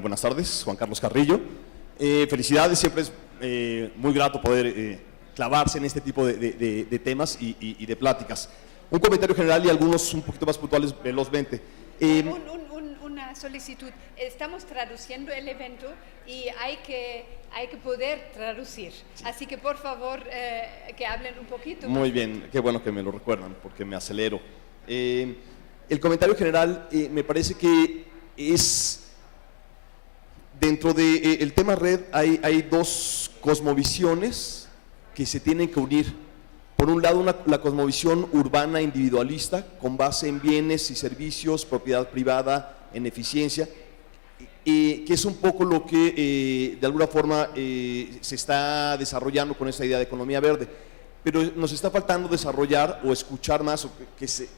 Buenas tardes, Juan Carlos Carrillo. Felicidades, siempre es muy grato poder clavarse en este tipo de temas y de pláticas. Un comentario general y algunos un poquito más puntuales velozmente. Una solicitud. Estamos traduciendo el evento y hay que poder traducir. Sí. Así que por favor que hablen un poquito. Muy bien, qué bueno que me lo recuerdan porque me acelero. El comentario general me parece que es... Dentro del tema red hay dos cosmovisiones que se tienen que unir. Por un lado, la cosmovisión urbana individualista, con base en bienes y servicios, propiedad privada, en eficiencia, que es un poco lo que de alguna forma se está desarrollando con esta idea de economía verde. Pero nos está faltando desarrollar o escuchar más, o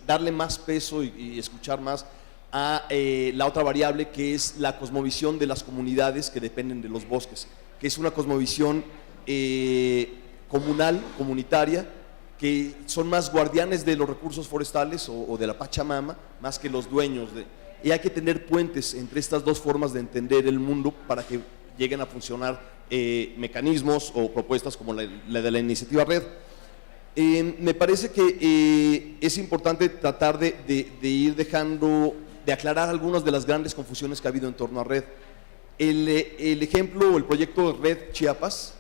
darle más peso y escuchar más a la otra variable, que es la cosmovisión de las comunidades que dependen de los bosques, que es una cosmovisión comunal, comunitaria, que son más guardianes de los recursos forestales o de la Pachamama, más que los dueños. Y hay que tener puentes entre estas dos formas de entender el mundo para que lleguen a funcionar mecanismos o propuestas como la de la iniciativa Red. Me parece que es importante tratar de ir dejando, de aclarar algunas de las grandes confusiones que ha habido en torno a Red. El ejemplo o el proyecto Red Chiapas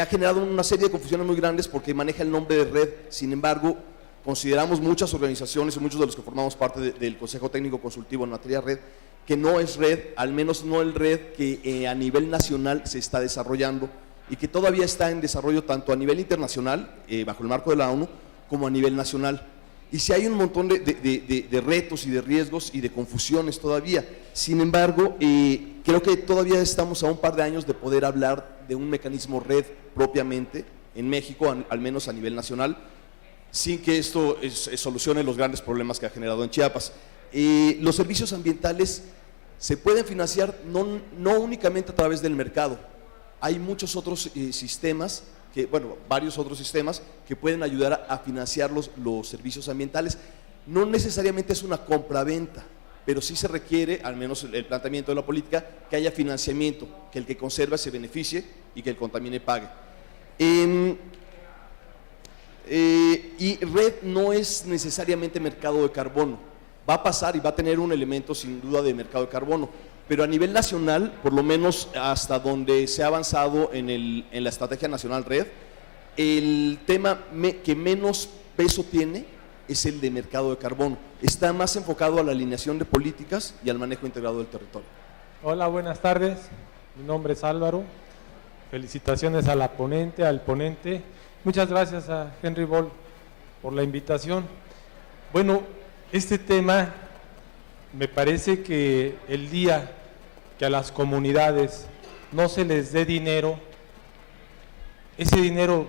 ha generado una serie de confusiones muy grandes porque maneja el nombre de Red. Sin embargo, consideramos muchas organizaciones y muchos de los que formamos parte del Consejo Técnico Consultivo en materia Red, que no es Red, al menos no el Red que a nivel nacional se está desarrollando y que todavía está en desarrollo tanto a nivel internacional, bajo el marco de la ONU, como a nivel nacional. Y si hay un montón de retos y de riesgos y de confusiones todavía. Sin embargo, creo que todavía estamos a un par de años de poder hablar de un mecanismo Red propiamente en México, al menos a nivel nacional, sin que esto solucione los grandes problemas que ha generado en Chiapas. Los servicios ambientales se pueden financiar no únicamente a través del mercado. Hay muchos otros sistemas, varios otros sistemas que pueden ayudar a financiar los servicios ambientales. No necesariamente es una compraventa, pero sí se requiere, al menos el planteamiento de la política, que haya financiamiento, que el que conserva se beneficie y que el contamine pague. Y Red no es necesariamente mercado de carbono. Va a pasar y va a tener un elemento sin duda de mercado de carbono, pero a nivel nacional, por lo menos hasta donde se ha avanzado en la Estrategia Nacional Red, el tema que menos peso tiene es el de mercado de carbono. Está más enfocado a la alineación de políticas y al manejo integrado del territorio. Hola, buenas tardes. Mi nombre es Álvaro. Felicitaciones a la ponente, al ponente. Muchas gracias a Henry Ball por la invitación. Bueno, este tema me parece que el día que a las comunidades no se les dé dinero, ese dinero,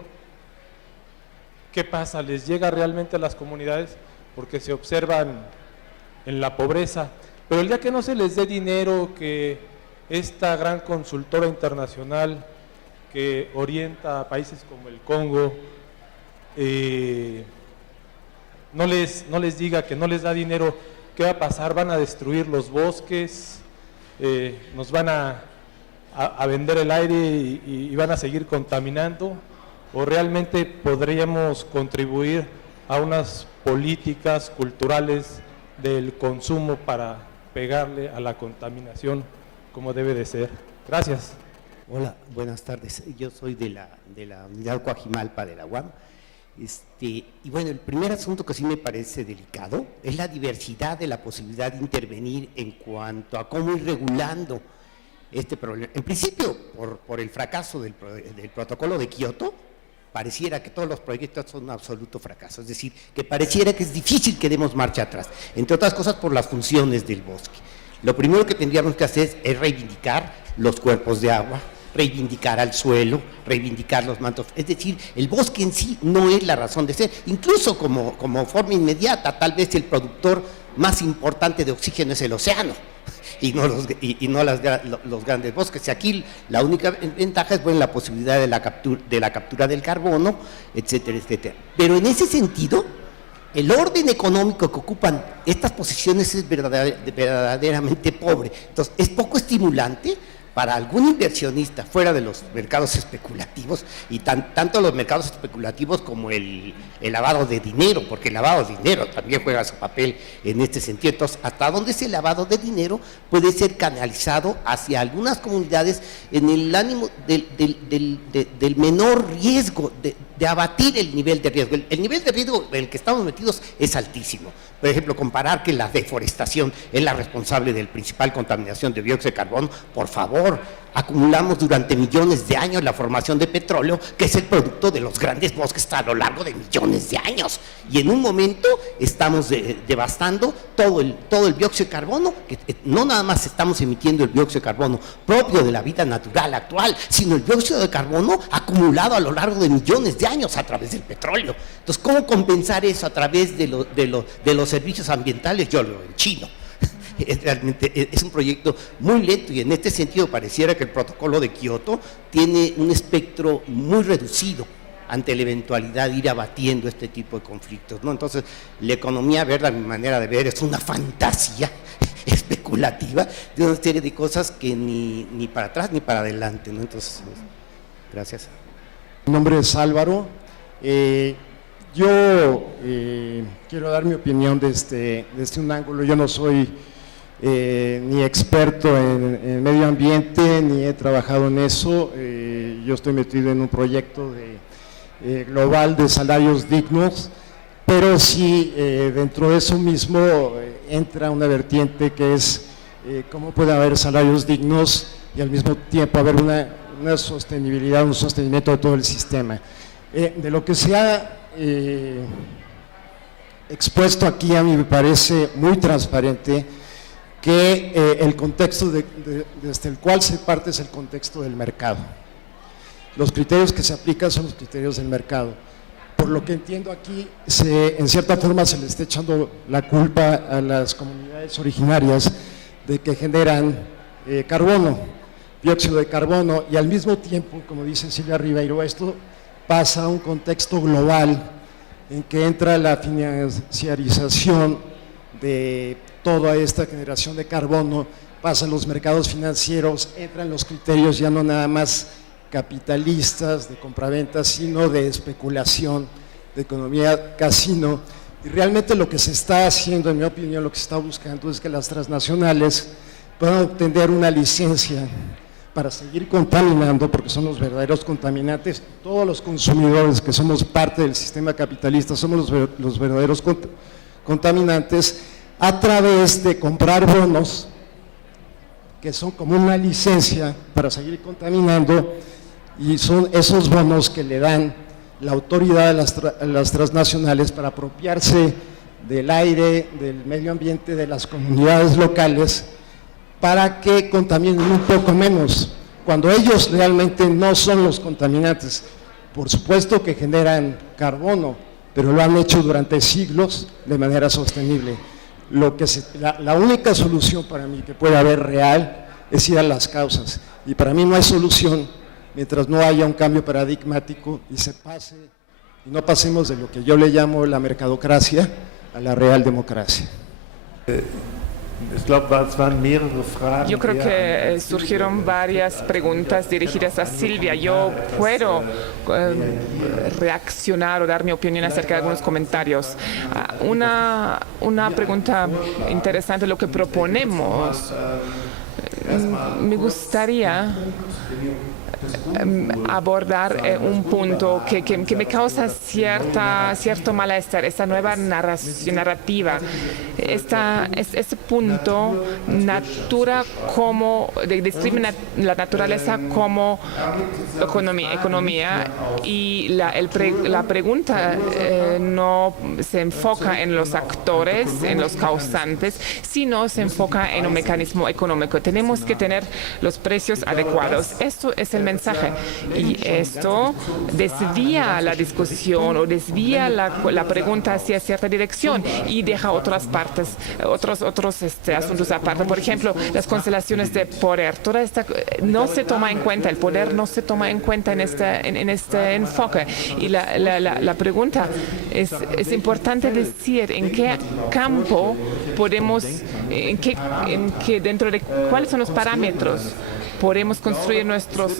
¿qué pasa? ¿Les llega realmente a las comunidades? Porque se observan en la pobreza. Pero el día que no se les dé dinero, que esta gran consultora internacional que orienta a países como el Congo, no les diga que no les da dinero, ¿qué va a pasar? Van a destruir los bosques, nos van a vender el aire y van a seguir contaminando, o realmente podríamos contribuir a unas políticas culturales del consumo para pegarle a la contaminación como debe de ser. Gracias. Hola, buenas tardes. Yo soy de la unidad Coajimalpa de la UAM. Y bueno, el primer asunto que sí me parece delicado es la diversidad de la posibilidad de intervenir en cuanto a cómo ir regulando este problema. En principio, por el fracaso del protocolo de Kioto, pareciera que todos los proyectos son un absoluto fracaso, es decir, que pareciera que es difícil que demos marcha atrás, entre otras cosas por las funciones del bosque. Lo primero que tendríamos que hacer es reivindicar los cuerpos de agua, reivindicar al suelo, reivindicar los mantos, es decir, el bosque en sí no es la razón de ser, incluso como forma inmediata, tal vez el productor más importante de oxígeno es el océano, y no los grandes bosques. Y aquí la única ventaja es la posibilidad de la captura del carbono, etcétera, etcétera. Pero en ese sentido, el orden económico que ocupan estas posiciones es verdaderamente pobre. Entonces, es poco estimulante para algún inversionista fuera de los mercados especulativos, y tanto los mercados especulativos como el lavado de dinero, porque el lavado de dinero también juega su papel en este sentido. Entonces, hasta dónde ese lavado de dinero puede ser canalizado hacia algunas comunidades en el ánimo del menor riesgo, de abatir el nivel de riesgo. El nivel de riesgo en el que estamos metidos es altísimo. Por ejemplo, comparar que la deforestación es la responsable de la principal contaminación de dióxido de carbono, por favor, acumulamos durante millones de años la formación de petróleo, que es el producto de los grandes bosques a lo largo de millones de años, y en un momento estamos devastando todo el dióxido de carbono, que no nada más estamos emitiendo el dióxido de carbono propio de la vida natural actual, sino el dióxido de carbono acumulado a lo largo de millones de años a través del petróleo. Entonces, ¿cómo compensar eso a través de los servicios ambientales? Yo lo veo en chino. Realmente es un proyecto muy lento, y en este sentido pareciera que el protocolo de Kioto tiene un espectro muy reducido ante la eventualidad de ir abatiendo este tipo de conflictos, ¿no? Entonces, la economía verde, a mi manera de ver, es una fantasía especulativa de una serie de cosas que ni para atrás ni para adelante, ¿no? Entonces, gracias. Mi nombre es Álvaro. Yo quiero dar mi opinión desde un ángulo. Yo no soy ni experto en medio ambiente, ni he trabajado en eso. Yo estoy metido en un proyecto global de salarios dignos, pero sí dentro de eso mismo entra una vertiente que es cómo puede haber salarios dignos y al mismo tiempo haber una sostenibilidad, un sostenimiento de todo el sistema. De lo que se ha expuesto aquí, a mí me parece muy transparente que el contexto desde el cual se parte es el contexto del mercado. Los criterios que se aplican son los criterios del mercado. Por lo que entiendo aquí, en cierta forma se le está echando la culpa a las comunidades originarias de que generan carbono, dióxido de carbono, y al mismo tiempo, como dice Silvia Ribeiro, esto pasa a un contexto global en que entra la financiarización de toda esta generación de carbono, pasan los mercados financieros, entran los criterios ya no nada más capitalistas de compraventa, sino de especulación, de economía casino, y realmente lo que se está haciendo, en mi opinión, lo que se está buscando es que las transnacionales puedan obtener una licencia para seguir contaminando, porque son los verdaderos contaminantes. Todos los consumidores que somos parte del sistema capitalista somos los verdaderos contaminantes, a través de comprar bonos que son como una licencia para seguir contaminando, y son esos bonos que le dan la autoridad a las transnacionales para apropiarse del aire, del medio ambiente, de las comunidades locales, para que contaminen un poco menos, cuando ellos realmente no son los contaminantes. Por supuesto que generan carbono, pero lo han hecho durante siglos de manera sostenible. La única solución para mí que puede haber real es ir a las causas, y para mí no hay solución mientras no haya un cambio paradigmático y no pasemos de lo que yo le llamo la mercadocracia a la real democracia. Yo creo que surgieron varias preguntas dirigidas a Silvia. Yo puedo reaccionar o dar mi opinión acerca de algunos comentarios. Una pregunta interesante, lo que proponemos. Me gustaría abordar un punto que me causa cierto malestar, esta nueva narrativa, este punto describe la naturaleza como economía, y la pregunta no se enfoca en los actores, en los causantes, sino se enfoca en un mecanismo económico. Tenemos que tener los precios adecuados. Esto es el mensaje. Y esto desvía la discusión o desvía la pregunta hacia cierta dirección y deja otras partes, otros asuntos aparte. Por ejemplo, las constelaciones de poder. Toda esta no se toma en cuenta, el poder no se toma en cuenta en este enfoque. Y la pregunta es importante decir en qué campo podemos, dentro de cuáles son los parámetros podemos construir nuestras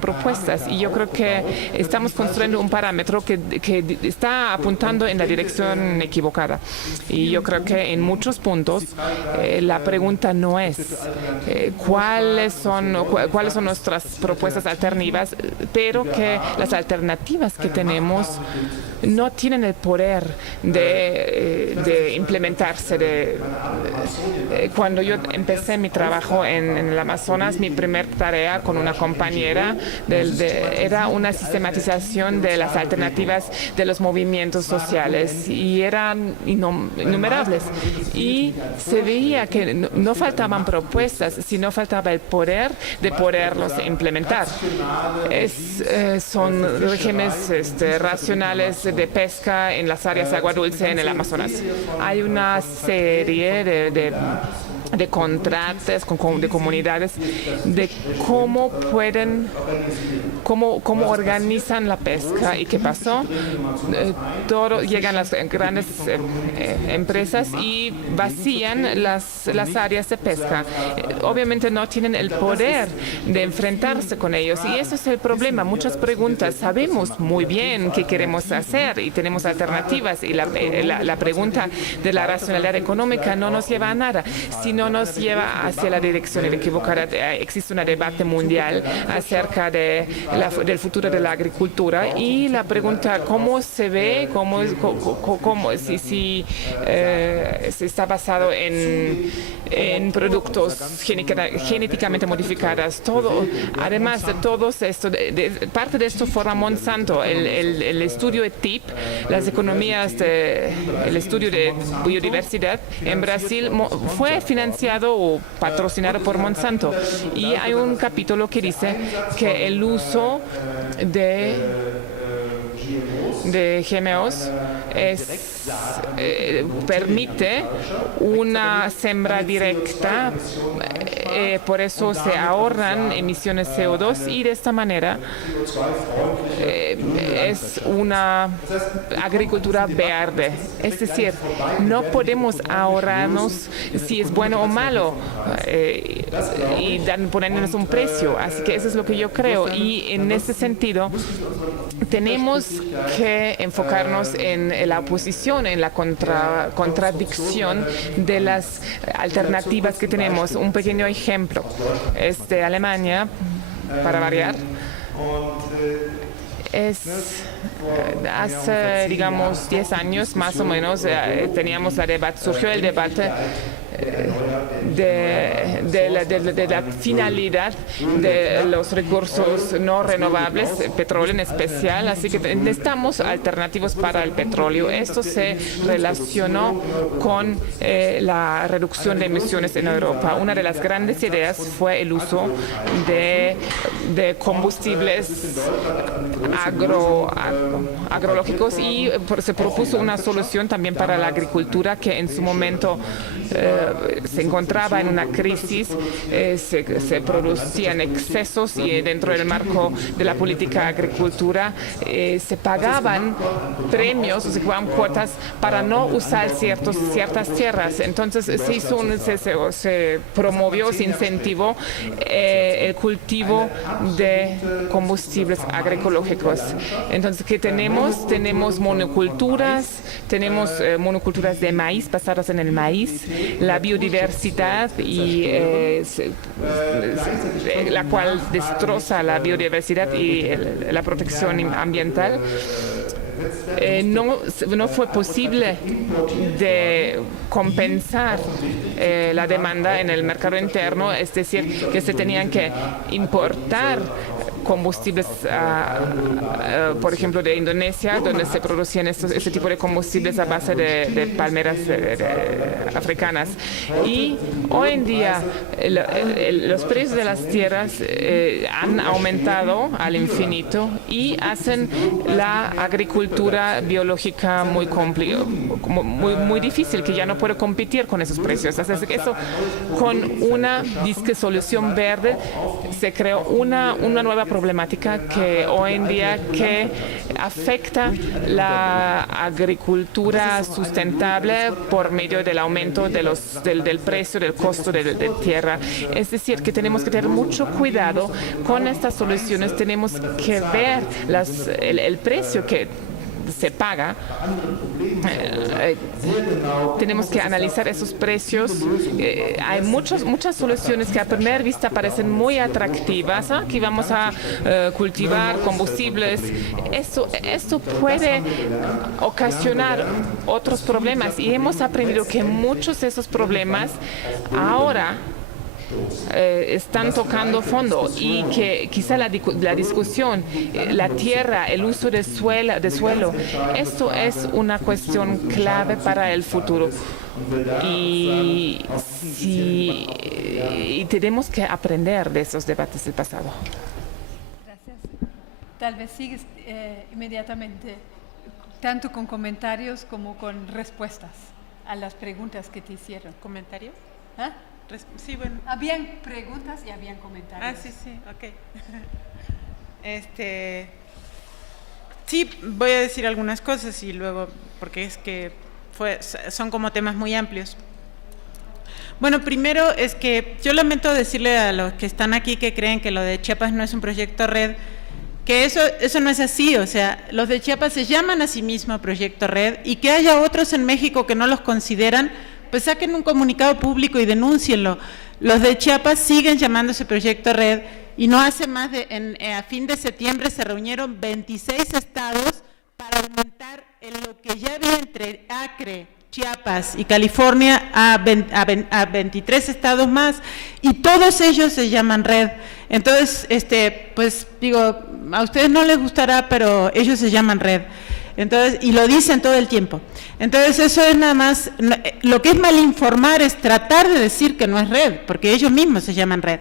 propuestas, y yo creo que estamos construyendo un parámetro que está apuntando en la dirección equivocada. Y yo creo que en muchos puntos la pregunta no es cuáles son nuestras propuestas alternativas, pero que las alternativas que tenemos no tienen el poder de implementarse. Cuando yo empecé mi trabajo en el Amazonas, mi primer tarea con una compañera era una sistematización de las alternativas de los movimientos sociales, y eran innumerables. Y se veía que no faltaban propuestas, sino faltaba el poder de poderlos implementar. Son regímenes racionales de pesca en las áreas de agua dulce en el Amazonas. Hay una serie de contratos de comunidades de cómo organizan la pesca. ¿Y qué pasó? Llegan las grandes empresas y vacían las áreas de pesca. Obviamente no tienen el poder de enfrentarse con ellos, y eso es el problema. Muchas preguntas, sabemos muy bien qué queremos hacer y tenemos alternativas, y la pregunta de la racionalidad económica no nos lleva a nada, sino nos lleva hacia la dirección equivocada. Existe un debate mundial acerca del futuro de la agricultura, y la pregunta cómo se ve, si está basado en productos genéticamente modificados. Además de todo esto, parte de esto forma Monsanto, el estudio ETIP, las economías el estudio de biodiversidad en Brasil fue financiado o patrocinado por Monsanto, y hay un capítulo que dice que el uso de GMOs permite una siembra directa, por eso se ahorran emisiones CO2, y de esta manera es una agricultura verde. Es decir, no podemos ahorrarnos si es bueno o malo y ponernos un precio. Así que eso es lo que yo creo, y en ese sentido tenemos que enfocarnos en la oposición, en la contradicción de las alternativas que tenemos. Un pequeño ejemplo es de Alemania, para variar. Hace, digamos, 10 años más o menos, surgió el debate de la finalidad de los recursos no renovables, petróleo en especial, así que necesitamos alternativos para el petróleo. Esto se relacionó con la reducción de emisiones en Europa. Una de las grandes ideas fue el uso de combustibles agrológicos, y se propuso una solución también para la agricultura, que en su momento se encontraba en una crisis, se producían excesos, y dentro del marco de la política agricultura se pagaban premios, o se pagaban cuotas para no usar ciertas tierras. Entonces se promovió, se incentivó el cultivo de combustibles agroecológicos. Entonces, ¿qué tenemos? Tenemos monoculturas, de maíz, basadas en el maíz, la biodiversidad, y la cual destroza la biodiversidad y la protección ambiental. No fue posible de compensar la demanda en el mercado interno, es decir, que se tenían que importar combustibles, por ejemplo, de Indonesia, donde se producían este tipo de combustibles a base de palmeras africanas. Y hoy en día los precios de las tierras han aumentado al infinito y hacen la agricultura biológica muy difícil, que ya no puede competir con esos precios. Así que eso, con una disque solución verde, se creó una nueva problemática que hoy en día que afecta la agricultura sustentable por medio del aumento del precio, del costo de tierra. Es decir, que tenemos que tener mucho cuidado con estas soluciones. Tenemos que ver el precio que se paga. Tenemos que analizar esos precios. Hay muchas soluciones que a primera vista parecen muy atractivas. Aquí vamos a cultivar combustibles. Esto puede ocasionar otros problemas y hemos aprendido que muchos de esos problemas ahora están tocando fondo y que quizá la discusión, la tierra, el uso de suelo, esto es una cuestión clave para el futuro. Y tenemos que aprender de esos debates del pasado. Gracias. Tal vez sigues inmediatamente, tanto con comentarios como con respuestas a las preguntas que te hicieron. ¿Comentarios? ¿Ah? Sí, bueno. Habían preguntas y habían comentarios. Sí, ok. Sí, voy a decir algunas cosas y luego, porque es que son como temas muy amplios. Bueno, primero es que yo lamento decirle a los que están aquí que creen que lo de Chiapas no es un proyecto red, que eso no es así. O sea, los de Chiapas se llaman a sí mismos proyecto red, y que haya otros en México que no los consideran, pues saquen un comunicado público y denúncienlo. Los de Chiapas siguen llamándose proyecto red, y no hace más a fin de septiembre se reunieron 26 estados para aumentar lo que ya había entre Acre, Chiapas y California a 23 estados más, y todos ellos se llaman red. Entonces, pues digo, a ustedes no les gustará, pero ellos se llaman red. Entonces, y lo dicen todo el tiempo. Entonces, eso es nada más, lo que es mal informar es tratar de decir que no es red, porque ellos mismos se llaman red.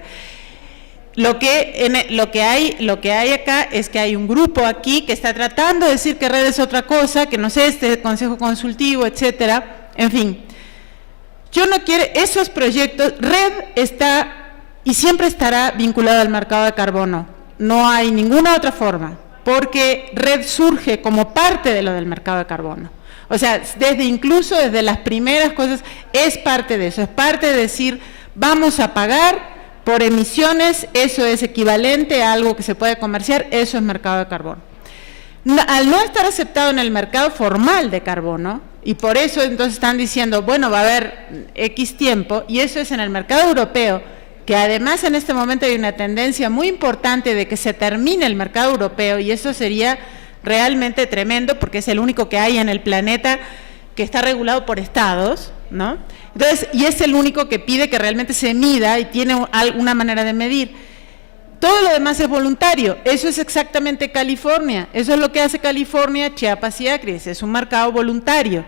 Lo que hay acá es que hay un grupo aquí que está tratando de decir que red es otra cosa, que no sé, este consejo consultivo, etcétera. En fin, yo no quiero esos proyectos. Red está y siempre estará vinculado al mercado de carbono. No hay ninguna otra forma, porque red surge como parte de lo del mercado de carbono. O sea, incluso desde las primeras cosas es parte de eso, es parte de decir, vamos a pagar por emisiones, eso es equivalente a algo que se puede comerciar, eso es mercado de carbono. Al no estar aceptado en el mercado formal de carbono, y por eso entonces están diciendo, bueno, va a haber X tiempo, y eso es en el mercado europeo, que además en este momento hay una tendencia muy importante de que se termine el mercado europeo, y eso sería realmente tremendo, porque es el único que hay en el planeta que está regulado por estados, ¿no? Entonces, y es el único que pide que realmente se mida y tiene alguna manera de medir. Todo lo demás es voluntario. Eso es exactamente California. Eso es lo que hace California, Chiapas y Acre. Es un mercado voluntario.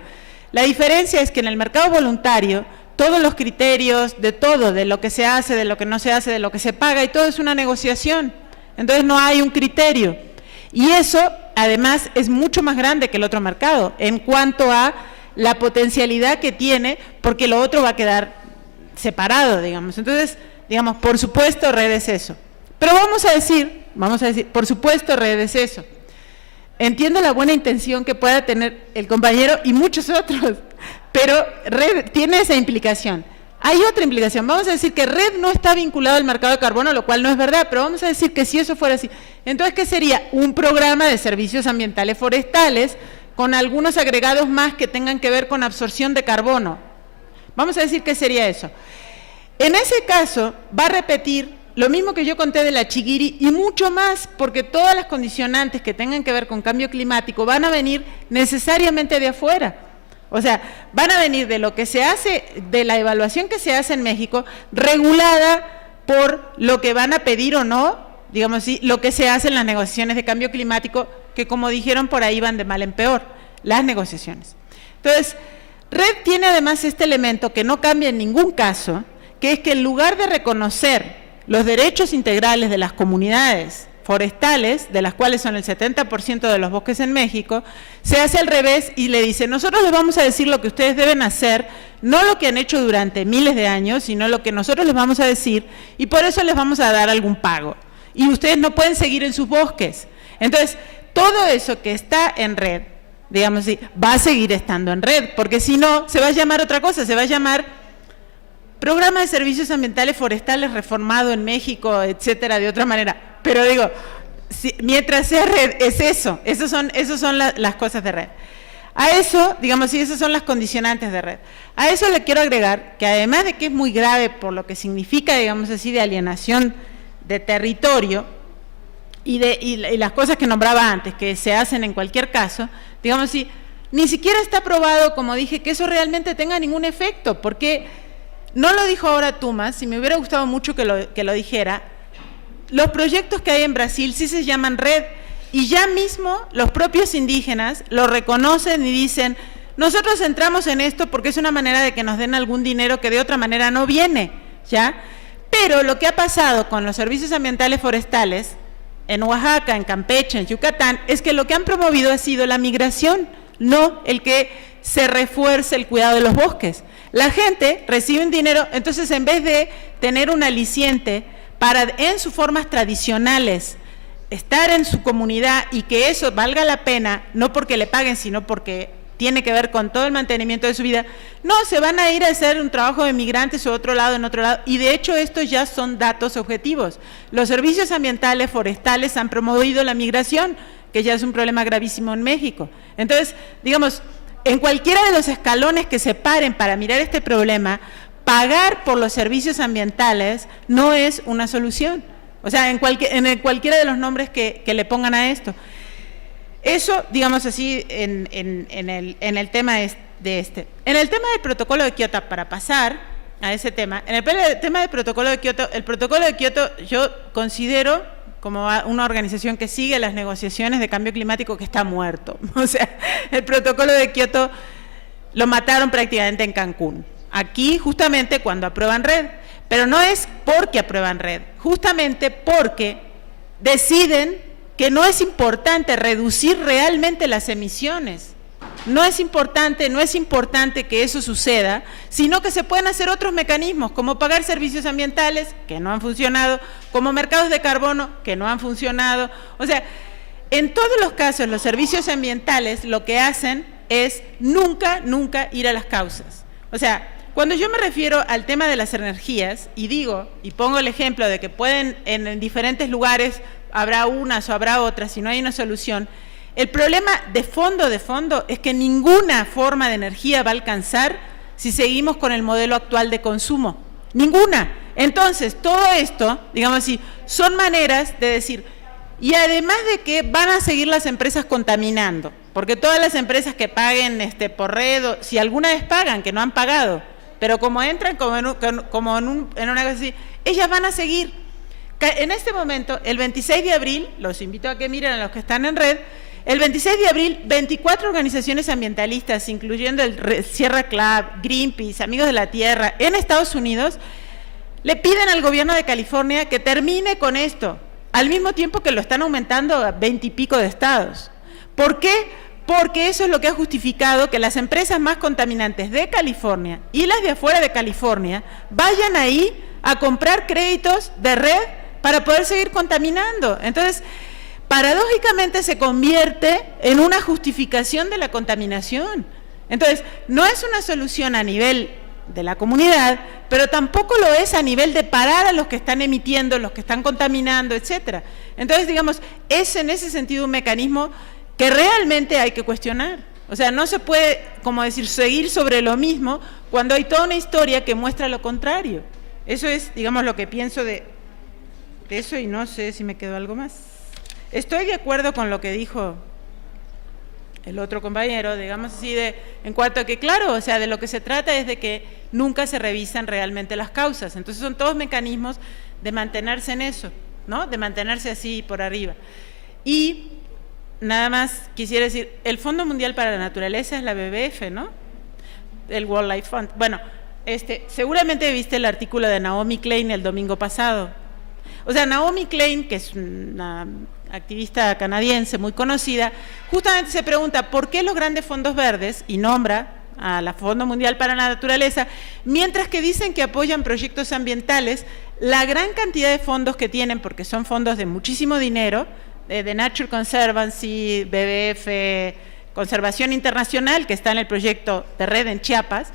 La diferencia es que en el mercado voluntario, todos los criterios de todo, de lo que se hace, de lo que no se hace, de lo que se paga, y todo es una negociación. Entonces no hay un criterio. Y eso, además, es mucho más grande que el otro mercado, en cuanto a la potencialidad que tiene, porque lo otro va a quedar separado, digamos. Entonces, digamos, por supuesto, red es eso. Pero vamos a decir, por supuesto, red es eso. Entiendo la buena intención que pueda tener el compañero y muchos otros, pero red tiene esa implicación. Hay otra implicación. Vamos a decir que red no está vinculado al mercado de carbono, lo cual no es verdad, pero vamos a decir que si eso fuera así, entonces, ¿qué sería? Un programa de servicios ambientales forestales con algunos agregados más que tengan que ver con absorción de carbono. Vamos a decir que sería eso. En ese caso, va a repetir lo mismo que yo conté de la Chiguiri y mucho más, porque todas las condicionantes que tengan que ver con cambio climático van a venir necesariamente de afuera. O sea, van a venir de lo que se hace, de la evaluación que se hace en México, regulada por lo que van a pedir o no digamos así, lo que se hace en las negociaciones de cambio climático, que como dijeron por ahí van de mal en peor, las negociaciones. Entonces, REDD tiene además este elemento que no cambia en ningún caso, que es que en lugar de reconocer los derechos integrales de las comunidades forestales, de las cuales son el 70% de los bosques en México, se hace al revés y le dice, nosotros les vamos a decir lo que ustedes deben hacer, no lo que han hecho durante miles de años, sino lo que nosotros les vamos a decir, y por eso les vamos a dar algún pago. Y ustedes no pueden seguir en sus bosques. Entonces, todo eso que está en REDD, digamos así, va a seguir estando en REDD, porque si no, se va a llamar otra cosa, se va a llamar Programa de Servicios Ambientales Forestales Reformado en México, etcétera, de otra manera. Pero digo, mientras sea REDD, es eso, esas son las cosas de REDD. A eso, digamos, sí, esas son las condicionantes de REDD. A eso le quiero agregar que además de que es muy grave por lo que significa, digamos así, de alienación de territorio y las cosas que nombraba antes, que se hacen en cualquier caso, digamos así, ni siquiera está probado, como dije, que eso realmente tenga ningún efecto, porque no lo dijo ahora Tumas, y me hubiera gustado mucho que lo dijera. Los proyectos que hay en Brasil sí se llaman REDD, y ya mismo los propios indígenas lo reconocen y dicen, nosotros entramos en esto porque es una manera de que nos den algún dinero que de otra manera no viene, ¿ya? Pero lo que ha pasado con los servicios ambientales forestales, en Oaxaca, en Campeche, en Yucatán, es que lo que han promovido ha sido la migración, no el que se refuerce el cuidado de los bosques. La gente recibe un dinero, entonces en vez de tener un aliciente para en sus formas tradicionales estar en su comunidad y que eso valga la pena, no porque le paguen, sino porque tiene que ver con todo el mantenimiento de su vida, no, se van a ir a hacer un trabajo de migrantes o otro lado, en otro lado, y de hecho estos ya son datos objetivos. Los servicios ambientales forestales han promovido la migración, que ya es un problema gravísimo en México. Entonces, digamos, en cualquiera de los escalones que se paren para mirar este problema, pagar por los servicios ambientales no es una solución. O sea, en cualquiera de los nombres que le pongan a esto. Eso, digamos así, en el tema de este. En el tema del protocolo de Kioto, para pasar a ese tema, en el tema del protocolo de Kioto, el protocolo de Kioto yo considero como una organización que sigue las negociaciones de cambio climático que está muerto. O sea, el protocolo de Kioto lo mataron prácticamente en Cancún. Aquí, justamente, cuando aprueban REDD. Pero no es porque aprueban REDD, justamente porque deciden que no es importante reducir realmente las emisiones. No es importante que eso suceda, sino que se pueden hacer otros mecanismos, como pagar servicios ambientales, que no han funcionado, como mercados de carbono, que no han funcionado. O sea, en todos los casos, los servicios ambientales lo que hacen es nunca ir a las causas. O sea, cuando yo me refiero al tema de las energías, y digo, y pongo el ejemplo de que pueden en diferentes lugares, habrá unas o habrá otras, si no hay una solución, el problema de fondo es que ninguna forma de energía va a alcanzar si seguimos con el modelo actual de consumo. Ninguna. Entonces, todo esto, digamos así, son maneras de decir, y además de que van a seguir las empresas contaminando, porque todas las empresas que paguen por REDD, si alguna vez pagan, que no han pagado, pero como entran como en una cosa así, ellas van a seguir. En este momento, el 26 de abril, los invito a que miren a los que están en REDD, el 26 de abril, 24 organizaciones ambientalistas, incluyendo el Sierra Club, Greenpeace, Amigos de la Tierra, en Estados Unidos, le piden al gobierno de California que termine con esto, al mismo tiempo que lo están aumentando a 20 y pico de estados. ¿Por qué? Porque eso es lo que ha justificado que las empresas más contaminantes de California y las de afuera de California vayan ahí a comprar créditos de REDD para poder seguir contaminando. Entonces, paradójicamente se convierte en una justificación de la contaminación. Entonces, no es una solución a nivel de la comunidad, pero tampoco lo es a nivel de parar a los que están emitiendo, los que están contaminando, etcétera. Entonces, digamos, es en ese sentido un mecanismo que realmente hay que cuestionar. O sea, no se puede, como decir, seguir sobre lo mismo cuando hay toda una historia que muestra lo contrario. Eso es, digamos, lo que pienso de eso, y no sé si me quedó algo más. Estoy de acuerdo con lo que dijo el otro compañero, digamos así, en cuanto a que, claro, o sea, de lo que se trata es de que nunca se revisan realmente las causas. Entonces son todos mecanismos de mantenerse en eso. ¿no? De mantenerse así por arriba. Y nada más quisiera decir, el Fondo Mundial para la Naturaleza es la WWF, ¿no? El World Life Fund. Bueno, seguramente viste el artículo de Naomi Klein el domingo pasado. O sea, Naomi Klein, que es una activista canadiense muy conocida, justamente se pregunta por qué los grandes fondos verdes, y nombra a la Fondo Mundial para la Naturaleza, mientras que dicen que apoyan proyectos ambientales, la gran cantidad de fondos que tienen, porque son fondos de muchísimo dinero, de Nature Conservancy, WWF, Conservación Internacional, que está en el proyecto de red en Chiapas,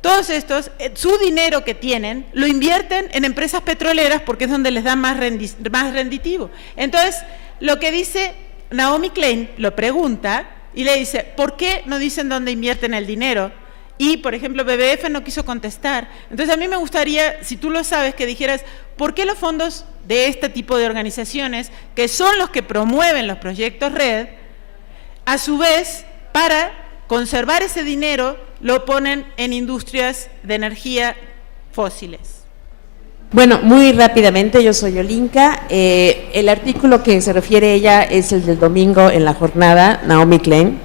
todos estos, su dinero que tienen, lo invierten en empresas petroleras porque es donde les da más renditivo. Entonces, lo que dice Naomi Klein, lo pregunta y le dice, ¿por qué no dicen dónde invierten el dinero? Y, por ejemplo, WWF no quiso contestar. Entonces, a mí me gustaría, si tú lo sabes, que dijeras, ¿por qué los fondos de este tipo de organizaciones, que son los que promueven los proyectos red, a su vez, para conservar ese dinero, lo ponen en industrias de energía fósiles? Bueno, muy rápidamente, yo soy Olinka. El artículo que se refiere ella es el del domingo en la jornada. Naomi Klein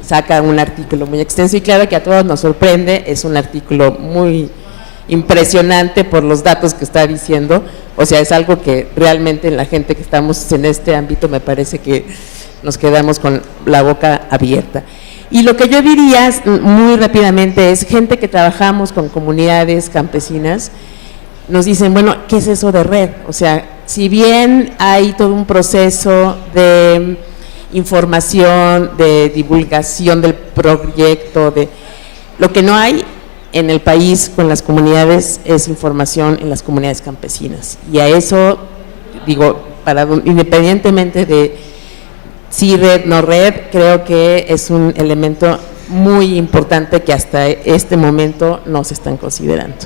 saca un artículo muy extenso y claro que a todos nos sorprende, es un artículo muy impresionante por los datos que está diciendo, o sea, es algo que realmente en la gente que estamos en este ámbito me parece que nos quedamos con la boca abierta. Y lo que yo diría muy rápidamente es gente que trabajamos con comunidades campesinas, nos dicen, bueno, ¿qué es eso de red? O sea, si bien hay todo un proceso de información, de divulgación del proyecto, de lo que no hay en el país con las comunidades es información en las comunidades campesinas. Y a eso, digo, independientemente de si red, no red, creo que es un elemento muy importante que hasta este momento no se están considerando.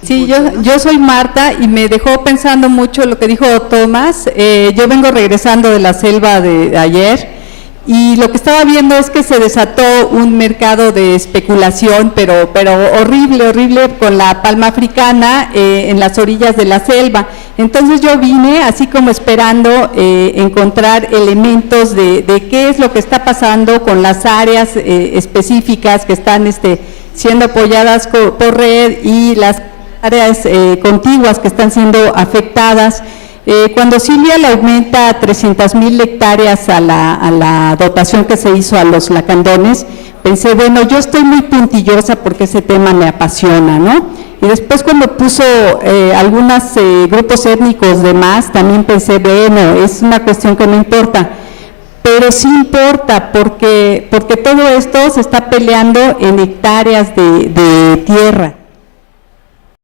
Sí, yo soy Marta y me dejó pensando mucho lo que dijo Tomás. Yo vengo regresando de la selva de ayer y lo que estaba viendo es que se desató un mercado de especulación, pero horrible con la palma africana en las orillas de la selva. Entonces yo vine así como esperando encontrar elementos de qué es lo que está pasando con las áreas específicas que están siendo apoyadas por red y las áreas contiguas que están siendo afectadas. Cuando Silvia le aumenta 300,000 hectáreas a la dotación que se hizo a los lacandones, pensé, bueno, yo estoy muy puntillosa porque ese tema me apasiona, ¿no? Y después cuando puso algunos grupos étnicos de más, también pensé, bueno, es una cuestión que no importa, pero sí importa porque todo esto se está peleando en hectáreas de tierra.